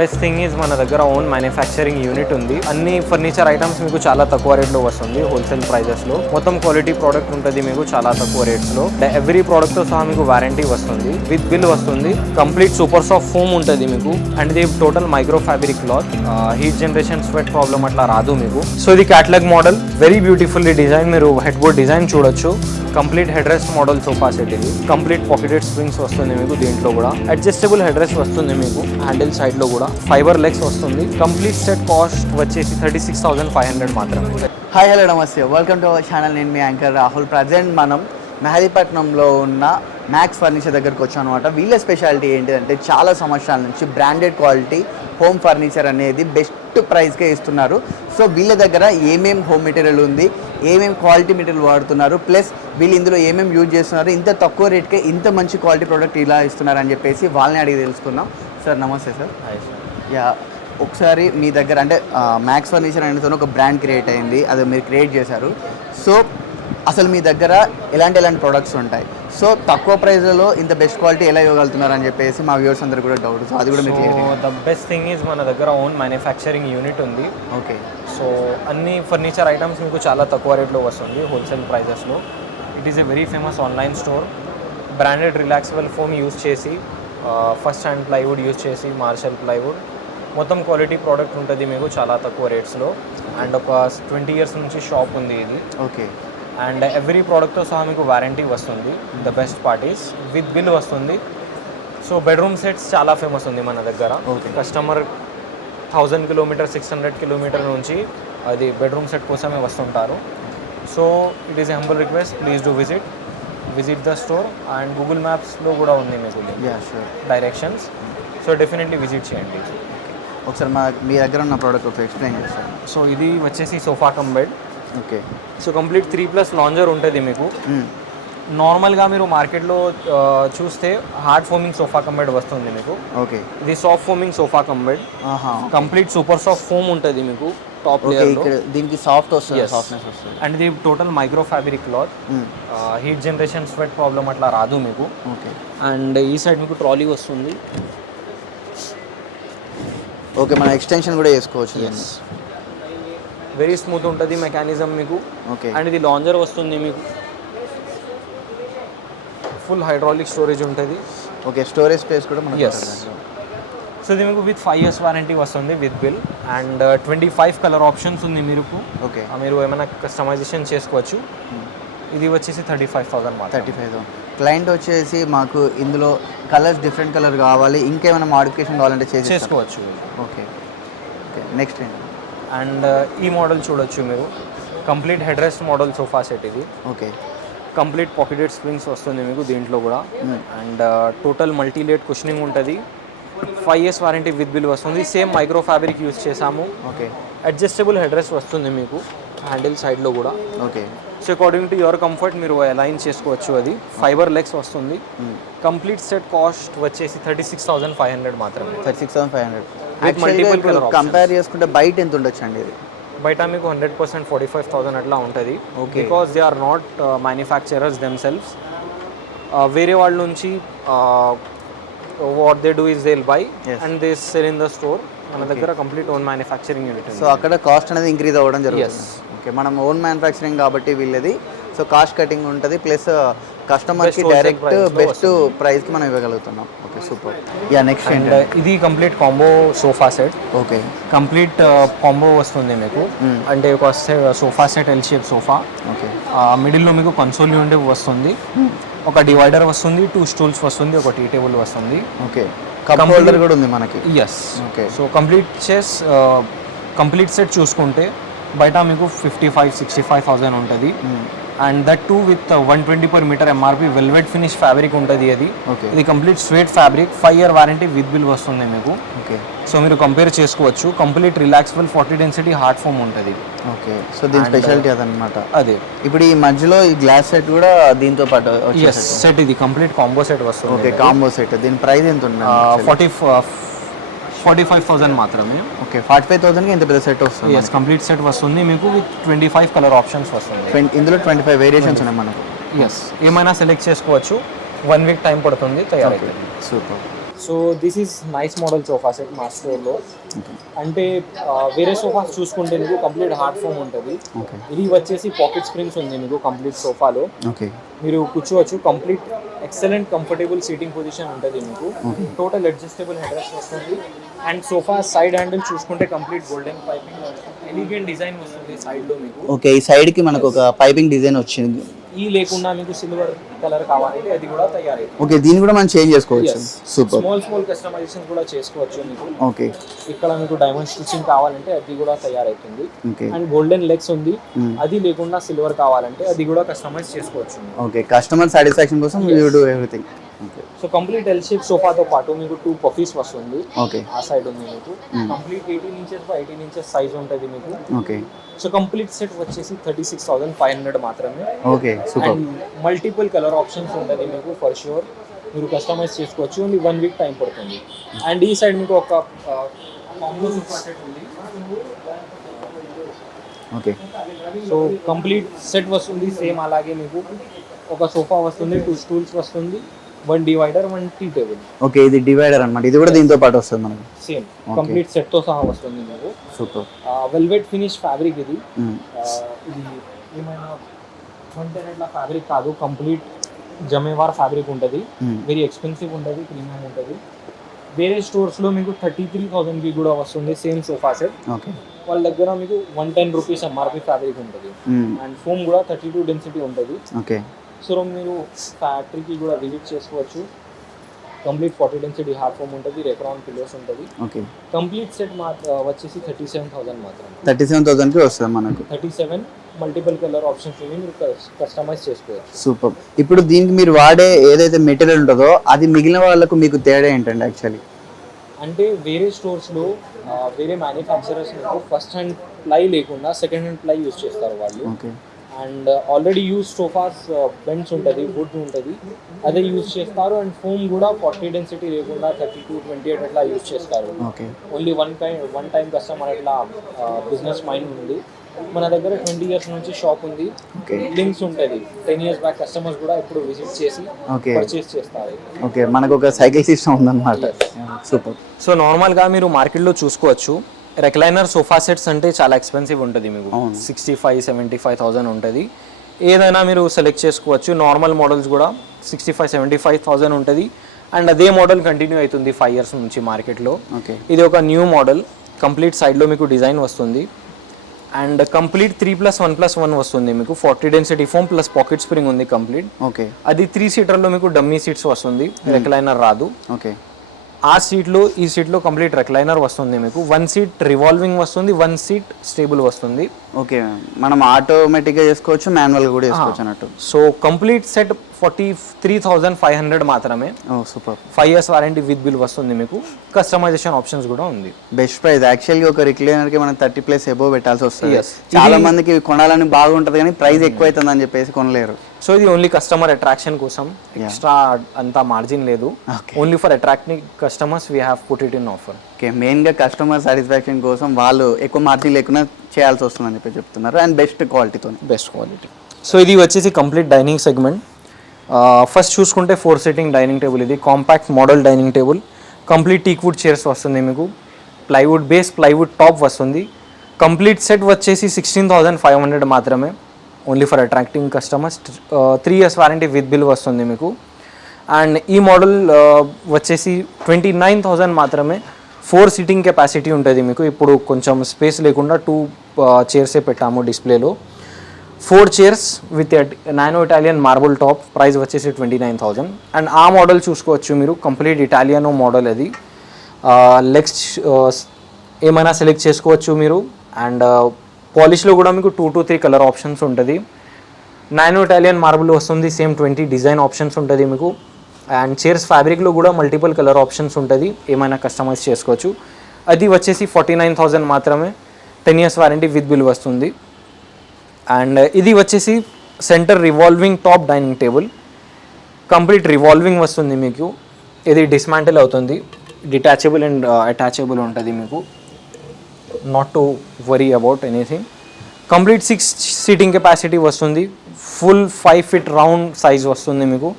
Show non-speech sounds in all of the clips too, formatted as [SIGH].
Best thing is మన దగ్గర own manufacturing unit ఉంది. అన్ని ఫర్నిచర్ ఐటమ్స్ మీకు చాలా తక్కువ రేట్లో వస్తుంది హోల్సేల్ ప్రైజెస్లో మొత్తం క్వాలిటీ ప్రోడక్ట్ ఉంటుంది మీకు చాలా తక్కువ రేట్స్లో ఎవ్రీ ప్రోడక్ట్తో సహా మీకు వారంటీ వస్తుంది. విత్ బిల్ వస్తుంది. కంప్లీట్ సూపర్ సాఫ్ట్ ఫోమ్ ఉంటుంది మీకు. అండ్ ఇది total micro fabric cloth heat generation sweat problem అట్లా రాదు మీకు. సో ఇది catalogue model very beautifully design మీరు హెడ్ బోర్డ్ డిజైన్ చూడొచ్చు. Complete head rest model sofa set ఇది. కంప్లీట్ పాకెటెడ్ స్ప్రింగ్స్ వస్తుంది మీకు దీంట్లో కూడా. అడ్జస్టబుల్ హెడ్ రెస్ట్ వస్తుంది మీకు. హ్యాండిల్ సైడ్లో కూడా. ఫైబర్ లెగ్స్ వస్తుంది. కంప్లీట్ సెట్ కాస్ట్ వచ్చేసి thirty six thousand five hundred మాత్రమే. హాయ్ హలో నమస్తే. వెల్కమ్ టు అవర్ ఛానల్ నేను మీ యాంకర్ రాహుల్. ప్రజెంట్ మనం మెహదీపట్నంలో ఉన్న మ్యాక్స్ ఫర్నిచర్ దగ్గరకు వచ్చాం అనమాట వీళ్ళ స్పెషాలిటీ ఏంటిదంటే చాలా సంవత్సరాల నుంచి బ్రాండెడ్ క్వాలిటీ హోమ్ ఫర్నిచర్ అనేది బెస్ట్ ప్రైస్కే ఇస్తున్నారు. సో వీళ్ళ దగ్గర ఏమేం హోమ్ మెటీరియల్ ఉంది? ఏమేం క్వాలిటీ మెటీరియల్ వాడుతున్నారు ప్లస్ వీళ్ళు ఇందులో ఏమేమి యూజ్ చేస్తున్నారు ఇంత తక్కువ రేట్కే ఇంత మంచి క్వాలిటీ ప్రోడక్ట్ ఇలా ఇస్తున్నారు అని చెప్పేసి వాళ్ళని అడిగి తెలుసుకుందాం. సార్ నమస్తే సార్ యా ఒకసారి మీ దగ్గర అంటే మ్యాక్స్ ఫర్నిచర్ అనేది ఒక బ్రాండ్ క్రియేట్ అయింది అది మీరు క్రియేట్ చేశారు. సో అసలు మీ దగ్గర ఎలాంటి ఎలాంటి ప్రొడక్ట్స్ ఉంటాయి? సో తక్కువ ప్రైస్లో ఇంత బెస్ట్ క్వాలిటీ ఎలా ఇవ్వగలుగుతున్నారు అని చెప్పేసి మా వ్యూవర్స్ అందరూ కూడా డౌట్ సో అది కూడా మీకు ద బెస్ట్ థింగ్ ఈజ్ మన దగ్గర ఓన్ మ్యానుఫ్యాక్చరింగ్ యూనిట్ ఉంది. ఓకే సో అన్ని ఫర్నిచర్ ఐటమ్స్ మీకు చాలా తక్కువ రేట్లో వస్తుంది హోల్సేల్ ప్రైజెస్లో it is a very famous online store branded relaxable foam use చేసి ఫస్ట్ హ్యాండ్ ప్లైవుడ్ యూస్ చేసి మార్షల్ ప్లైవుడ్ మొత్తం క్వాలిటీ ప్రోడక్ట్ ఉంటుంది మీకు చాలా తక్కువ రేట్స్లో అండ్ ఒక ట్వంటీ ఇయర్స్ నుంచి షాప్ ఉంది ఇది. ఓకే అండ్ ఎవ్రీ ప్రోడక్ట్తో సహా మీకు వారంటీ వస్తుంది. The best parties with bill వస్తుంది. సో బెడ్రూమ్ సెట్స్ చాలా ఫేమస్ ఉంది మన దగ్గర. Customer thousand kilometre six hundred kilometre నుంచి అది బెడ్రూమ్ సెట్ కోసమే వస్తుంటారు. So it is humble request please do visit visit the store and Google మ్యాప్స్లో కూడా ఉంది మీకు డైరెక్షన్స్ సో డెఫినెట్లీ విజిట్ చేయండి. ఒకసారి మా మీ దగ్గర ఉన్న ప్రోడక్ట్ ఒకసారి ఎక్స్ప్లెయిన్ చేస్తాను సో ఇది వచ్చేసి sofa come bed okay. So complete three plus lounger ఉంటుంది మీకు. నార్మల్గా మీరు మార్కెట్లో చూస్తే హార్డ్ ఫోమింగ్ సోఫా కంబెడ్ వస్తుంది మీకు. ఓకే. ఇది soft foaming sofa come bed. Complete super soft foam ఉంటుంది మీకు టాప్ దీనికి సాఫ్ట్ వస్తుంది. సాఫ్ట్నెస్ వస్తుంది. అండ్ ఇది total micro fabric cloth. Heat generation sweat problem అట్లా రాదు మీకు. ఓకే. అండ్ ఈ సైడ్ మీకు ట్రాలీ వస్తుంది. ఓకే మనం ఎక్స్టెన్షన్ కూడా చేసుకోవచ్చు వెరీ స్మూత్ ఉంటుంది మెకానిజం మీకు. ఓకే అండ్ ఇది లాంజర్ వస్తుంది మీకు. ఫుల్ హైడ్రాలిక్ స్టోరేజ్ ఉంటుంది. ఓకే స్టోరేజ్ స్పేస్ కూడా మనకి Yes. సో ఇది మీకు విత్ ఫైవ్ ఇయర్స్ వారంటీ వస్తుంది with bill and twenty five colour options ఉంది మీకు ఓకే మీరు ఏమైనా కస్టమైజేషన్ చేసుకోవచ్చు. ఇది వచ్చేసి thirty five thousand thirty five client వచ్చేసి మాకు ఇందులో కలర్స్ డిఫరెంట్ కలర్ కావాలి. ఇంకేమైనా మాడిఫికేషన్ కావాలంటే చేసి చేసుకోవచ్చు. ఓకే ఓకే నెక్స్ట్ ఏంటి? అండ్ ఈ మోడల్ చూడొచ్చు మీరు. Complete head rest model sofa set ఇది. ఓకే. కంప్లీట్ పాకెటెడ్ స్ప్రింగ్స్ వస్తుంది మీకు దీంట్లో కూడా. Hmm. And total multi layer cushioning ఉంటుంది. Five years warranty with bill వస్తుంది. సేమ్ మైక్రో ఫ్యాబ్రిక్ యూస్ చేసాము ఓకే. అడ్జస్టబుల్ హెడ్ రెస్ట్ వస్తుంది మీకు. హ్యాండిల్ సైడ్లో కూడా. Okay. So according to your comfort మీరు అలైన్ చేసుకోవచ్చు అది. ఫైబర్ లెగ్స్ వస్తుంది. కంప్లీట్ సెట్ కాస్ట్ వచ్చేసి thirty six thousand five hundred మాత్రమే thirty six thousand five hundred. Compare చేసుకుంటే బయట ఎంత ఉండొచ్చు అండి ఇది? బయట మీకు hundred percent forty five thousand అట్లా ఉంటుంది. Okay. Because they are not manufacturers themselves వేరే వాళ్ళ నుంచి what they do is they'll buy. And they sell in the store మన దగ్గర complete own manufacturing unit so అక్కడ కాస్ట్ అనేది ఇంక్రీజ్ అవ్వడం జరుగుతుంది. ఓకే మనం ఓన్ మ్యానుఫ్యాక్చరింగ్ కాబట్టి వీళ్ళది. సో కాస్ట్ కటింగ్ ఉంటుంది ప్లస్ కస్టమర్కి డైరెక్ట్ బెస్ట్ ప్రైస్కి మనం ఇవ్వగలుగుతున్నాం. Okay super yeah next and ఇది complete combo sofa set okay complete combo వస్తుంది మీకు. Hmm. అంటే ఒక sofa set L shape sofa okay మిడిల్లో మీకు కన్సోల్ యూనిట్ వస్తుంది. ఒక డివైడర్ వస్తుంది టూ స్టూల్స్ వస్తుంది ఒక టీ టేబుల్ వస్తుంది. ఓకే కప్ హోల్డర్ కూడా ఉంది మనకి. ఎస్ ఓకే సో కంప్లీట్ చేస్ కంప్లీట్ సెట్ చూసుకుంటే బయట మీకు fifty five sixty five thousand ఉంటుంది and that too with one twenty per metre MRP velvet finish fabric ఉంటుంది అది. ఓకే ఇది complete suede fabric five year warranty with bill వస్తుంది మీకు. ఓకే సో మీరు కంపేర్ చేసుకోవచ్చు. Complete relaxful forty density hard foam ఉంటుంది. Okay so దీని speciality అదనమాట అదే. ఇప్పుడు ఈ మధ్యలో ఈ గ్లాస్ సెట్ కూడా దీంతో పాటు సెట్ ఇది. కంప్లీట్ కాంబో సెట్ ఓకే వస్తుంది కాంబో సెట్ దీని ప్రైస్ ఎంత ఉంది ఫార్టీ ఫార్టీ ఫైవ్ థౌసండ్ మాత్రమే. ఓకే ఫార్టీ ఫైవ్ థౌసండ్కి ఇంత పెద్ద సెట్ వస్తుంది ఎస్ కంప్లీట్ సెట్ వస్తుంది. మీకు with twenty five colour options వస్తుంది. ఇందులో ట్వంటీ ఫైవ్ వేరియేషన్స్ ఉన్నాయి మనకు. ఎస్ ఏమైనా సెలెక్ట్ చేసుకోవచ్చు. వన్ వీక్ టైం పడుతుంది తయారైతే. Super so this is nice model sofa set మా స్టోర్లో అంటే వేరే సోఫాస్ చూసుకుంటే మీకు కంప్లీట్ హార్డ్ ఫోమ్ ఉంటుంది. ఓకే ఇది వచ్చేసి పాకెట్ స్ప్రింగ్స్ ఉంది మీకు కంప్లీట్ సోఫాలో ఓకే మీరు కూర్చోవచ్చు. Complete excellent comfortable seating position ఉంటుంది మీకు. టోటల్ అడ్జస్టబుల్ హెడ్రెస్ట్ వస్తుంది. అండ్ సోఫా సైడ్ హ్యాండిల్ చూసుకుంటే complete golden piping elegant design వస్తుంది side లో మీకు. ఓకే ఈ సైడ్కి మనకు ఒక పైపింగ్ డిజైన్ వచ్చింది. ఈ లేకుండా మీకు సిల్వర్ కలర్ కావాలంటే అది కూడా తయారైంది. ఓకే దీన్ని కూడా మనం చేంజ్ చేసుకోవచ్చు. సూపర్ స్మాల్ స్మాల్ కస్టమైజేషన్ కూడా చేసుకోవచ్చు మీకు. ఓకే. ఇక్కడ మీకు డైమండ్ స్టిచ్చింగ్ కావాలంటే అది కూడా తయారవుతుంది ఓకే. అండ్ గోల్డెన్ లెగ్స్ ఉంది. Hmm. అది లేకుండా సిల్వర్ కావాలంటే అది కూడా కస్టమైజ్ చేసుకోవచ్చు. ఓకే కస్టమర్ సాటిస్ఫాక్షన్ కోసం you do everything so complete L shape సోఫాతో పాటు మీకు టూ పఫీస్ వస్తుంది ఓకే ఆ సైడ్ ఉంది మీకు. Complete eighteen inches by eighteen inches size ఉంటుంది మీకు. ఓకే సో కంప్లీట్ సెట్ వచ్చేసి thirty six thousand five hundred మాత్రమే okay and multiple colour options ఉంటుంది మీకు ఫర్ షూర్ మీరు కస్టమైజ్ చేసుకోవచ్చు. ఓన్లీ వన్ వీక్ టైం పడుతుంది. అండ్ ఈ సైడ్ మీకు ఒక ఓకే సో కంప్లీట్ సెట్ వస్తుంది సేమ్ అలాగే మీకు. ఒక సోఫా వస్తుంది టూ స్టూల్స్ వస్తుంది. One divider one tea table. Okay ఇది డివైడర్ అన్నమాట. ఇది కూడా దీంతో పాటు వస్తుంది మనకు. సేమ్. కంప్లీట్ సెట్తో సహా వస్తుంది మీకు. సూపర్. వెల్వెట్ ఫినిష్ ఫ్యాబ్రిక్ ఇది. ఇది ఏమైనా అంటే అట్లా ఫ్యాబ్రిక్ కాదు. కంప్లీట్ జమేవార్ ఫ్యాబ్రిక్ ఉంటుంది. వెరీ ఎక్స్పెన్సివ్ ఉంటుంది ప్రీమియం ఉంటుంది. వేరే స్టోర్స్లో మీకు థర్టీ త్రీ థౌసండ్కి కూడా వస్తుంది సేమ్ సోఫా సెట్. ఓకే. వాళ్ళ దగ్గర మీకు one ten rupees MRP fabric ఉంటుంది. అండ్ ఫోమ్ కూడా థర్టీ టూ డెన్సిటీ ఉంటుంది. ఓకే. సో మీరు ఫ్యాక్టరీకి కూడా విజిట్ చేసుకోవచ్చు. Complete forty density hard foam ఉంటుంది రెక్రాన్ పిల్లోస్ ఉంటుంది. ఓకే కంప్లీట్ సెట్ మాత్రం వచ్చేసి థర్టీ సెవెన్ థౌసండ్ మాత్రం థర్టీ సెవెన్ థౌసండ్కి వస్తుంది మనకు. Thirty seven multiple colour options ఉంది మీరు కస్టమైజ్ చేసుకోవచ్చు. సూపర్ ఇప్పుడు దీనికి మీరు వాడే ఏదైతే మెటీరియల్ ఉంటుందో అది మిగిలిన వాళ్ళకు మీకు తేడా ఏంటండి యాక్చువల్లీ అంటే వేరే స్టోర్స్లో వేరే మ్యానుఫ్యాక్చరర్స్ ఫస్ట్ హ్యాండ్ ప్లై లేకుండా సెకండ్ హ్యాండ్ ప్లై యూస్ చేస్తారు వాళ్ళు. Okay and already use sofas bends ఉంటుంది వుడ్ ఉంటుంది. అదే యూస్ చేస్తారు. అండ్ ఫోమ్ కూడా ఫార్టీ డెన్సిటీ లేకుండా థర్టీ టూ ట్వంటీ ఎయిట్ అట్లా యూస్ చేస్తారు. Okay only one time one time customer అట్లా బిజినెస్ మైండ్ ఉంది. మన దగ్గర ట్వంటీ ఇయర్స్ నుంచి షాప్ ఉంది. లింక్స్ ఉంటుంది. టెన్ ఇయర్స్ బ్యాక్ కస్టమర్స్ కూడా ఇప్పుడు విజిట్ చేసి ఓకే పర్చేస్ చేస్తారు. ఓకే మనకు ఒక సైకిల్ సిస్టమ్ ఉందన్నమాట సూపర్ సో నార్మల్గా మీరు మార్కెట్లో చూసుకోవచ్చు. రెక్లైనర్ సోఫా సెట్స్ అంటే చాలా ఎక్స్పెన్సివ్ ఉంటుంది మీకు. Sixty five seventy five thousand ఉంటుంది. ఏదైనా మీరు సెలెక్ట్ చేసుకోవచ్చు. నార్మల్ మోడల్స్ కూడా sixty five seventy five thousand ఉంటుంది. అండ్ అదే మోడల్ కంటిన్యూ అవుతుంది ఫైవ్ ఇయర్స్ నుంచి మార్కెట్లో ఓకే. ఇది ఒక న్యూ మోడల్ కంప్లీట్ సైడ్లో మీకు డిజైన్ వస్తుంది. And complete three plus one plus one వస్తుంది మీకు. Forty density foam plus pocket spring ఉంది కంప్లీట్ ఓకే. అది త్రీ సీటర్లో మీకు డమ్మీ సీట్స్ వస్తుంది. రెక్లైనర్ రాదు. ఓకే. ఆ సీట్లో ఈ సీట్లో కంప్లీట్ రెక్లైనర్ వస్తుంది మీకు. వన్ సీట్ రివాల్వింగ్ వస్తుంది వన్ సీట్ స్టేబుల్ వస్తుంది. ఓకే మనం ఆటోమేటిక్గా చేసుకోవచ్చు మాన్యువల్గా కూడా చేసుకోవచ్చు అన్నట్టు. So complete set forty three thousand five hundred మాత్రమే. ఓ super. Five years warranty with bill వస్తుంది మీకు. కస్టమైజేషన్ ఆప్షన్స్ కూడా ఉంది. బెస్ట్ ప్రైస్ యాక్చువల్గా ఒక రిక్లైనర్కి మనం థర్టీ ప్లస్ ఎబో పెట్టాల్సి వస్తుంది. చాలా మందికి కొనాలని బాగుంటుంది కానీ ప్రైస్ ఎక్కువ అవుతుంది అని చెప్పేసి కొనలేరు. సో ఇది ఓన్లీ కస్టమర్ అట్రాక్షన్ కోసం. ఎక్స్ట్రా అంత మార్జిన్ లేదు. Only for attracting customers we have put it in offer okay మెయిన్గా కస్టమర్ సాటిస్ఫాక్షన్ కోసం వాళ్ళు ఎక్కువ మార్జిన్ లేకుండా చేయాల్సి వస్తుందని చెప్పి చెప్తున్నారు అండ్ బెస్ట్ క్వాలిటీతో బెస్ట్ క్వాలిటీ సో ఇది వచ్చేసి కంప్లీట్ డైనింగ్ సెగ్మెంట్ ఫస్ట్ చూసుకుంటే ఫోర్ సీటింగ్ డైనింగ్ టేబుల్ ఇది. Compact model dining table complete teakwood chairs వస్తుంది మీకు. ప్లైవుడ్ బేస్ ప్లైవుడ్ టాప్ వస్తుంది. కంప్లీట్ సెట్ వచ్చేసి సిక్స్టీన్ థౌజండ్ ఫైవ్ హండ్రెడ్ మాత్రమే. Only for attracting customers three years warranty with bill వస్తుంది మీకు. And ఈ model వచ్చేసి ట్వంటీ నైన్ థౌజండ్ మాత్రమే. ఫోర్ సీటింగ్ కెపాసిటీ ఉంటుంది మీకు. ఇప్పుడు కొంచెం స్పేస్ లేకుండా టూ చైర్సే పెట్టాము డిస్ప్లేలో. Four chairs with nano Italian marble top price వచ్చేసి ట్వంటీ నైన్ థౌజండ్. అండ్ ఆ మోడల్ చూసుకోవచ్చు మీరు కంప్లీట్ ఇటాలియనో మోడల్ అది. లెగ్స్ ఏమైనా సెలెక్ట్ చేసుకోవచ్చు మీరు. అండ్ పాలిష్లో కూడా మీకు two to three colour options ఉంటుంది. నానో ఇటాలియన్ మార్బుల్ వస్తుంది సేమ్ ట్వంటీ డిజైన్ ఆప్షన్స్ ఉంటుంది మీకు. అండ్ చైర్స్ ఫ్యాబ్రిక్లో కూడా మల్టిపుల్ కలర్ ఆప్షన్స్ ఉంటుంది. ఏమైనా కస్టమైజ్ చేసుకోవచ్చు. అది వచ్చేసి ఫార్టీ నైన్ థౌజండ్ మాత్రమే. Ten years warranty with bill వస్తుంది. అండ్ uh, ఇది వచ్చేసి centre revolving top dining table complete revolving వస్తుంది మీకు. ఇది డిస్మాంటిల్ అవుతుంది. డిటాచబుల్ అండ్ అటాచబుల్ ఉంటుంది మీకు. Not to worry about anything complete six seating capacity వస్తుంది. Full five feet round size వస్తుంది మీకు.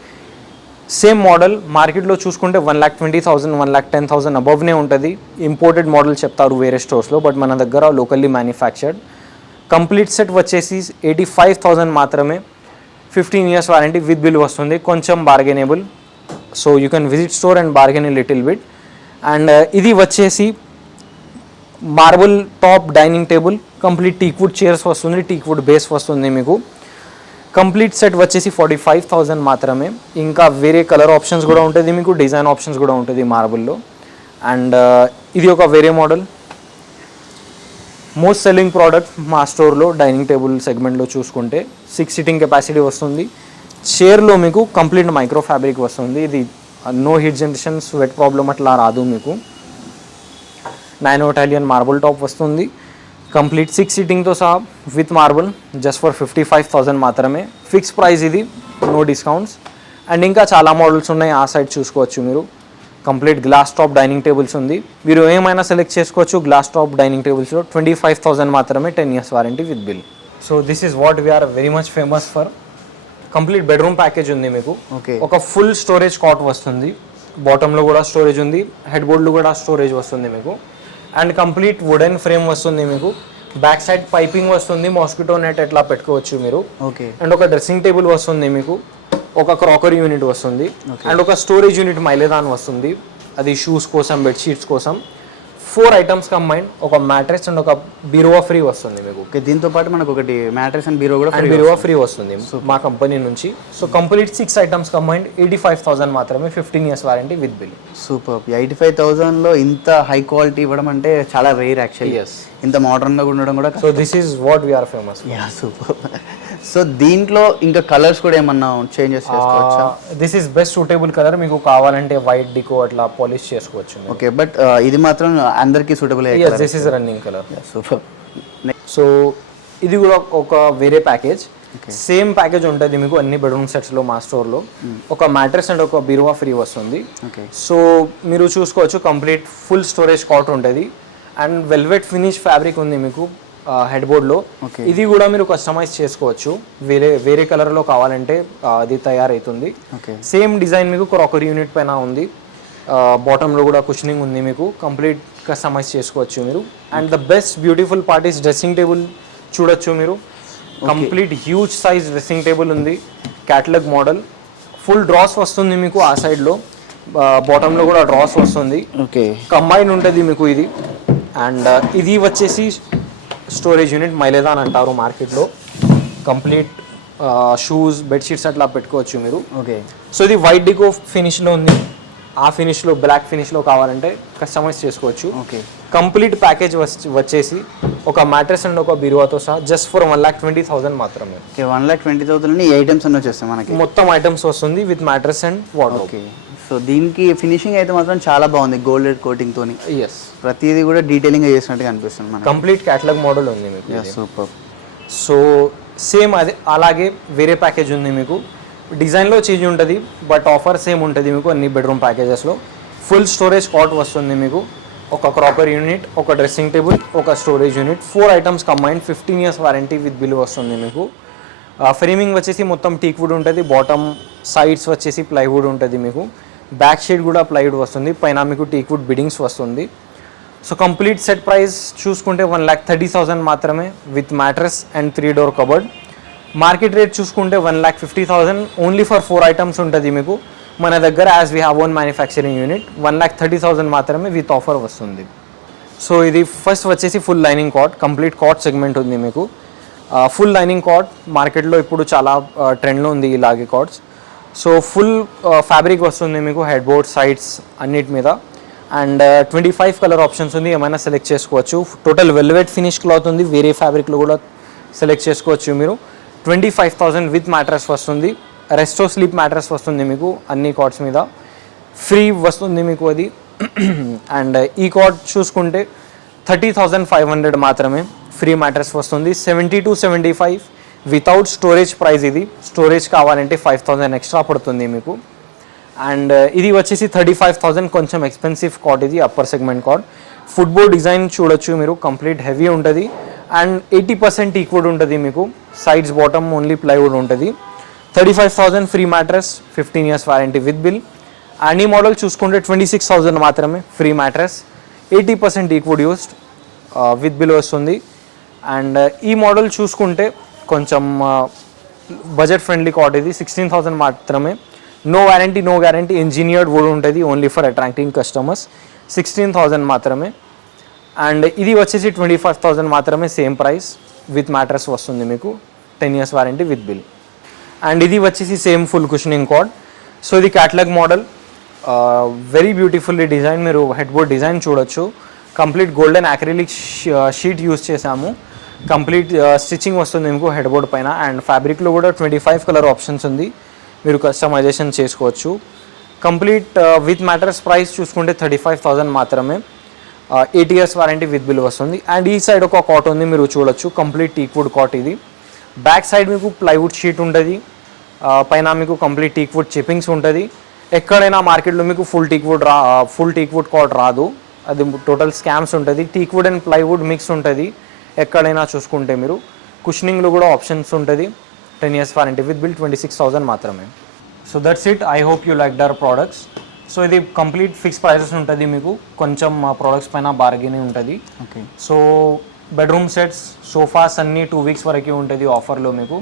సేమ్ మోడల్ మార్కెట్లో చూసుకుంటే one lakh twenty thousand one lakh ten thousand అబవ్నే ఉంటుంది. ఇంపోర్టెడ్ మోడల్ చెప్తారు వేరే స్టోర్స్లో బట్ మన దగ్గర లోకల్లీ మ్యానుఫ్యాక్చర్డ్ కంప్లీట్ సెట్ వచ్చేసి ఎయిటీ ఫైవ్ థౌసండ్ మాత్రమే. Fifteen years warranty with bill వస్తుంది. కొంచెం bargainable so you can visit store and bargain little bit and ఇది వచ్చేసి marble top dining table complete teakwood chairs వస్తుంది teakwood base వస్తుంది మీకు. Complete set వచ్చేసి ఫార్టీ ఫైవ్ థౌజండ్ మాత్రమే. ఇంకా వేరే కలర్ ఆప్షన్స్ కూడా ఉంటుంది మీకు డిజైన్ ఆప్షన్స్ కూడా ఉంటుంది మార్బుల్లో. అండ్ ఇది ఒక వేరే మోడల్. మోస్ట్ సెల్లింగ్ ప్రోడక్ట్ మా స్టోర్లో డైనింగ్ టేబుల్ సెగ్మెంట్లో చూసుకుంటే సిక్స్ సిటింగ్ కెపాసిటీ వస్తుంది. చైర్లో మీకు కంప్లీట్ మైక్రో ఫ్యాబ్రిక్ వస్తుంది. ఇది no heat generation sweat problem అట్లా రాదు మీకు. నైనో ఇటాలియన్ మార్బుల్ టాప్ వస్తుంది. కంప్లీట్ సిక్స్ సీటింగ్తో సహా with marble just for fifty five thousand మాత్రమే ఫిక్స్ ప్రైస్ ఇది నో డిస్కౌంట్స్ అండ్ ఇంకా చాలా మోడల్స్ ఉన్నాయి ఆ సైడ్ చూసుకోవచ్చు మీరు complete glass top dining tables ఉంది మీరు ఏమైనా సెలెక్ట్ చేసుకోవచ్చు గ్లాస్ టాప్ డైనింగ్ టేబుల్స్లో ట్వంటీ ఫైవ్ థౌసండ్ మాత్రమే ten years warranty with bill so this is what we are very much famous for complete bedroom package ఉంది మీకు ఓకే ఒక full storage cot వస్తుంది బాటంలో కూడా స్టోరేజ్ ఉంది హెడ్ బోర్డ్లో కూడా స్టోరేజ్ వస్తుంది మీకు అండ్ కంప్లీట్ వుడెన్ ఫ్రేమ్ వస్తుంది మీకు. బ్యాక్ సైడ్ పైపింగ్ వస్తుంది మాస్కిటో నెట్ ఎట్లా పెట్టుకోవచ్చు మీరు. ఓకే అండ్ ఒక డ్రెస్సింగ్ టేబుల్ వస్తుంది మీకు. ఒక క్రాకరీ యూనిట్ వస్తుంది. అండ్ ఒక స్టోరేజ్ యూనిట్ మైలేదాన్ వస్తుంది. అది షూస్ కోసం బెడ్షీట్స్ కోసం. ఫోర్ ఐటమ్స్ కంబైన్ ఒక మ్యాట్రెస్ అండ్ ఒక బీరువా ఫ్రీ వస్తుంది మీకు. ఓకే దీంతో పాటు మనకు ఒకటి మ్యాట్రెస్ అండ్ బీరో కూడా అండ్ బీరువా ఫ్రీ వస్తుంది మా కంపెనీ నుంచి. So complete six items combined eighty five thousand మాత్రమే fifteen years warranty with bill. Super. Eighty five థౌజండ్లో ఇంత హై క్వాలిటీ ఇవ్వడం అంటే చాలా రేర్ యాక్చువల్లీ. Yes. ఇంత మోడర్న్గా ఉండడం కూడా so this is what we are famous yeah super so దీంట్లో ఇంకా కలర్స్ కూడా ఏమన్నా చేంజెస్ చేసుకోవచ్చా? This is best suitable colour మీకు కావాలంటే వైట్ డికో అట్లా పాలిష్ చేసుకోవచ్చు ఓకే బట్ ఇది మాత్రం అందరికీ suitable this is running colour super so ఇది కూడా ఒక వేరే ప్యాకేజ్ సేమ్ ప్యాకేజ్ ఉంటుంది మీకు అన్ని బెడ్రూమ్ సెట్స్లో మా స్టోర్లో ఒక మ్యాట్రెస్ అండ్ ఒక బీరువా ఫ్రీ వస్తుంది. ఓకే సో మీరు చూసుకోవచ్చు కంప్లీట్ ఫుల్ స్టోరేజ్ కాట్ ఉంటుంది. అండ్ వెల్వెట్ ఫినిష్ ఫ్యాబ్రిక్ ఉంది మీకు హెడ్ బోర్డ్లో. ఇది కూడా మీరు కస్టమైజ్ చేసుకోవచ్చు. వేరే వేరే కలర్లో కావాలంటే అది తయారవుతుంది సేమ్ డిజైన్ మీకు క్రాకరీ యూనిట్ పైన ఉంది. బాటంలో కూడా కుషనింగ్ ఉంది మీకు. కంప్లీట్ కస్టమైజ్ చేసుకోవచ్చు మీరు. And the best beautiful parties dressing table చూడొచ్చు మీరు. Complete huge size dressing table ఉంది. Catalogue model. ఫుల్ డ్రాస్ వస్తుంది మీకు ఆ సైడ్లో. బాటంలో కూడా డ్రాస్ వస్తుంది. ఓకే. కంబైన్ ఉంటుంది మీకు ఇది. అండ్ ఇది వచ్చేసి స్టోరేజ్ యూనిట్ మైలేదా అని అంటారు మార్కెట్లో. కంప్లీట్ షూస్ బెడ్షీట్స్ అట్లా పెట్టుకోవచ్చు మీరు. ఓకే. సో ఇది వైట్ డికో ఫినిష్లో ఉంది. ఆ ఫినిష్లో బ్లాక్ ఫినిష్లో కావాలంటే కస్టమైజ్ చేసుకోవచ్చు. ఓకే. కంప్లీట్ ప్యాకేజ్ వచ్చేసి ఒక మ్యాట్రెస్ అండ్ ఒక బీరువాతో సహా just for one lakh twenty thousand మాత్రమే. Okay one lakh twenty thousand items అన్నీ వచ్చేస్తాయి మనకి. మొత్తం ఐటమ్స్ వస్తుంది with mattress and water okay. So దీనికి ఫినిషింగ్ అయితే మాత్రం చాలా బాగుంది గోల్డెడ్ కోటింగ్ తోని. ఎస్ ప్రతిదీ కూడా డీటెయిలింగ్ చేసినట్టుగా అనిపిస్తుంది మనకి. కంప్లీట్ క్యాటలాగ్ మోడల్ ఉంది మీకు. సూపర్ సో సేమ్ అదే అలాగే వేరే ప్యాకేజ్ ఉంది మీకు. డిజైన్లో చేంజ్ ఉంటుంది బట్ ఆఫర్ సేమ్ ఉంటుంది మీకు అన్ని బెడ్రూమ్ ప్యాకేజెస్లో ఫుల్ స్టోరేజ్ కాట్ వస్తుంది మీకు. ఒక క్రాపర్ యూనిట్ ఒక డ్రెస్సింగ్ టేబుల్ ఒక storage unit four items combine fifteen years warranty with bill వస్తుంది మీకు. ఫ్రేమింగ్ వచ్చేసి మొత్తం టీక్ వుడ్ ఉంటుంది బాటమ్ సైడ్స్ వచ్చేసి ప్లైవుడ్ ఉంటుంది మీకు. బ్యాక్ షీట్ కూడా ప్లైవుడ్ వస్తుంది పైన మీకు టీక్ వుడ్ బిడింగ్స్ వస్తుంది. సో కంప్లీట్ సెట్ ప్రైస్ చూసుకుంటే వన్ ల్యాక్ థర్టీ థౌసండ్ మాత్రమే with mattress and three door cupboard market rate చూసుకుంటే one lakh fifty thousand only for four items ఉంటుంది మీకు. మన దగ్గర as we have own manufacturing unit one lakh thirty thousand మాత్రమే with offer వస్తుంది. So ఇది first వచ్చేసి full lining cot complete cot segment ఉంది మీకు. ఫుల్ లైనింగ్ కాట్ మార్కెట్లో ఇప్పుడు చాలా ట్రెండ్లో ఉంది ఇలాగే కాట్స్ సో ఫుల్ ఫ్యాబ్రిక్ వస్తుంది మీకు హెడ్ బోర్డ్ సైడ్స్ అన్నిటి మీద. And twenty five colour options ఉంది. ఏమైనా సెలెక్ట్ చేసుకోవచ్చు. టోటల్ వెల్వెట్ ఫినిష్ క్లాత్ ఉంది. వేరే ఫ్యాబ్రిక్లో కూడా సెలెక్ట్ చేసుకోవచ్చు మీరు. Twenty five thousand with mattress వస్తుంది. రెస్టో స్లీప్ మ్యాట్రస్ వస్తుంది మీకు అన్ని కార్డ్స్ మీద. ఫ్రీ వస్తుంది మీకు అది. [CLEARS THROAT] అండ్ ఈ కార్డ్ చూసుకుంటే థర్టీ థౌజండ్ ఫైవ్ హండ్రెడ్ మాత్రమే ఫ్రీ మ్యాట్రస్ వస్తుంది. Seventy two seventy five without storage price ఇది. స్టోరేజ్ కావాలంటే ఫైవ్ థౌజండ్ ఎక్స్ట్రా పడుతుంది మీకు. అండ్ ఇది వచ్చేసి థర్టీ ఫైవ్ థౌజండ్ కొంచెం ఎక్స్పెన్సివ్ కార్డ్ ఇది upper segment cot football design చూడొచ్చు మీరు కంప్లీట్ హెవీ ఉంటుంది. అండ్ ఎయిటీ పర్సెంట్ ఈక్వుడ్ ఉంటుంది మీకు. సైడ్స్ బాటమ్ ఓన్లీ ప్లైవుడ్ ఉంటుంది. Thirty five thousand free mattress fifteen years warranty with bill and ఈ మోడల్ చూసుకుంటే ట్వంటీ సిక్స్ థౌజండ్ మాత్రమే ఫ్రీ మ్యాట్రస్ ఎయిటీ పర్సెంట్ ఈక్వుడ్ యూస్డ్ విత్ బిల్ వస్తుంది. And ఈ మోడల్ చూసుకుంటే కొంచెం బడ్జెట్ ఫ్రెండ్లీ కాట్ ఇది సిక్స్టీన్ థౌసండ్ మాత్రమే. No warranty no guarantee engineered wood ఉంటుంది only for attracting customers sixteen thousand మాత్రమే. అండ్ ఇది వచ్చేసి ట్వంటీ ఫైవ్ థౌసండ్ మాత్రమే సేమ్ ప్రైస్ విత్ మ్యాట్రస్ వస్తుంది మీకు. Ten years warranty with bill and ఇది వచ్చేసి same full cushioning cot so ఇది catalogue model very beautifully design మీరు హెడ్ బోర్డ్ డిజైన్ చూడొచ్చు complete golden acrylic sheet use చేసాము complete stitching వస్తుంది మీకు హెడ్ బోర్డ్ పైన అండ్ ఫ్యాబ్రిక్లో కూడా ట్వంటీ ఫైవ్ కలర్ ఆప్షన్స్ ఉంది. మీరు కస్టమైజేషన్ చేసుకోవచ్చు. కంప్లీట్ విత్ మ్యాటర్స్ ప్రైస్ చూసుకుంటే థర్టీ ఫైవ్ థౌజండ్ మాత్రమే eight years warranty with bill వస్తుంది. అండ్ ఈ సైడ్ ఒక కాట్ ఉంది మీరు చూడొచ్చు. కంప్లీట్ టీక్వుడ్ కాట్ ఇది. బ్యాక్ సైడ్ మీకు ప్లైవుడ్ షీట్ ఉంటుంది. పైన మీకు కంప్లీట్ టీక్వుడ్ చిప్పింగ్స్ ఉంటుంది. ఎక్కడైనా మార్కెట్లో మీకు ఫుల్ టీక్వుడ్ రా ఫుల్ టీక్వుడ్ కాట్ రాదు. అది టోటల్ స్కామ్స్ ఉంటుంది. టీక్వుడ్ అండ్ ప్లైవుడ్ మిక్స్ ఉంటుంది. ఎక్కడైనా చూసుకుంటే మీరు. కుషనింగ్లో కూడా ఆప్షన్స్ ఉంటుంది. Ten years warranty with bill twenty six thousand మాత్రమే. So that's it I hope you like their products so ఇది కంప్లీట్ ఫిక్స్ ప్రైసెస్ ఉంటుంది మీకు. కొంచెం ప్రోడక్ట్స్ పైన బార్గెనింగ్ ఉంటుంది. Okay so bedroom sets sofas అన్నీ టూ వీక్స్ వరకు ఉంటుంది ఆఫర్లో మీకు.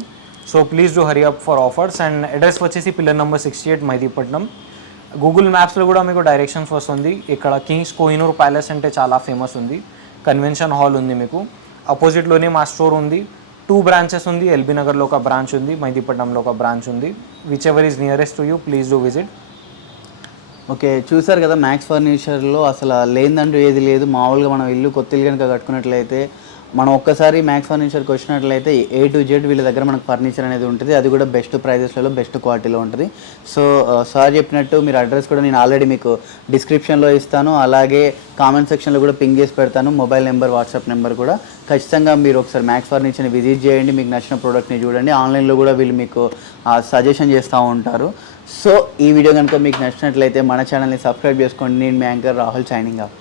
So please do hurry up for offers and address వచ్చేసి pillar number sixty eight Mehdipatnam Google మ్యాప్స్లో కూడా మీకు డైరెక్షన్స్ వస్తుంది ఇక్కడ కింగ్స్ కోహినూర్ ప్యాలెస్ అంటే చాలా ఫేమస్ ఉంది. కన్వెన్షన్ హాల్ ఉంది మీకు. అపోజిట్లోనే మా స్టోర్ ఉంది. టూ బ్రాంచెస్ ఉంది. ఎల్బీ నగర్లో ఒక బ్రాంచ్ ఉంది. మైదీపట్నంలో ఒక బ్రాంచ్ ఉంది. Whichever is nearest to you please do visit okay చూసారు కదా మ్యాక్స్ ఫర్నిచర్లో అసలు లేదంటూ ఏది లేదు. మామూలుగా మనం ఇల్లు కొత్త ఇల్లు కనుక కట్టుకున్నట్లయితే మనం ఒక్కసారి మ్యాక్స్ ఫర్నిచర్కి వచ్చినట్లయితే ఏ టు జెడ్ వీళ్ళ దగ్గర మనకు ఫర్నిచర్ అనేది ఉంటుంది. అది కూడా బెస్ట్ ప్రైజెస్లలో బెస్ట్ క్వాలిటీలో ఉంటుంది. సో సార్ uh, చెప్పినట్టు మీరు అడ్రస్ కూడా నేను ఆల్రెడీ మీకు డిస్క్రిప్షన్లో ఇస్తాను. అలాగే కామెంట్ సెక్షన్లో కూడా పింగ్ చేసి పెడతాను. మొబైల్ నెంబర్ వాట్సాప్ నెంబర్ కూడా. ఖచ్చితంగా మీరు ఒకసారి మ్యాక్స్ ఫర్నిచర్ని విజిట్ చేయండి. మీకు నచ్చిన ప్రోడక్ట్ని చూడండి. ఆన్లైన్లో కూడా వీళ్ళు మీకు సజెషన్ చేస్తూ ఉంటారు. సో ఈ వీడియో కనుక మీకు నచ్చినట్లయితే మన ఛానల్ని సబ్స్క్రైబ్ చేసుకోండి. నేను మీ యాంకర్ రాహుల్ సైనింగ్ అప్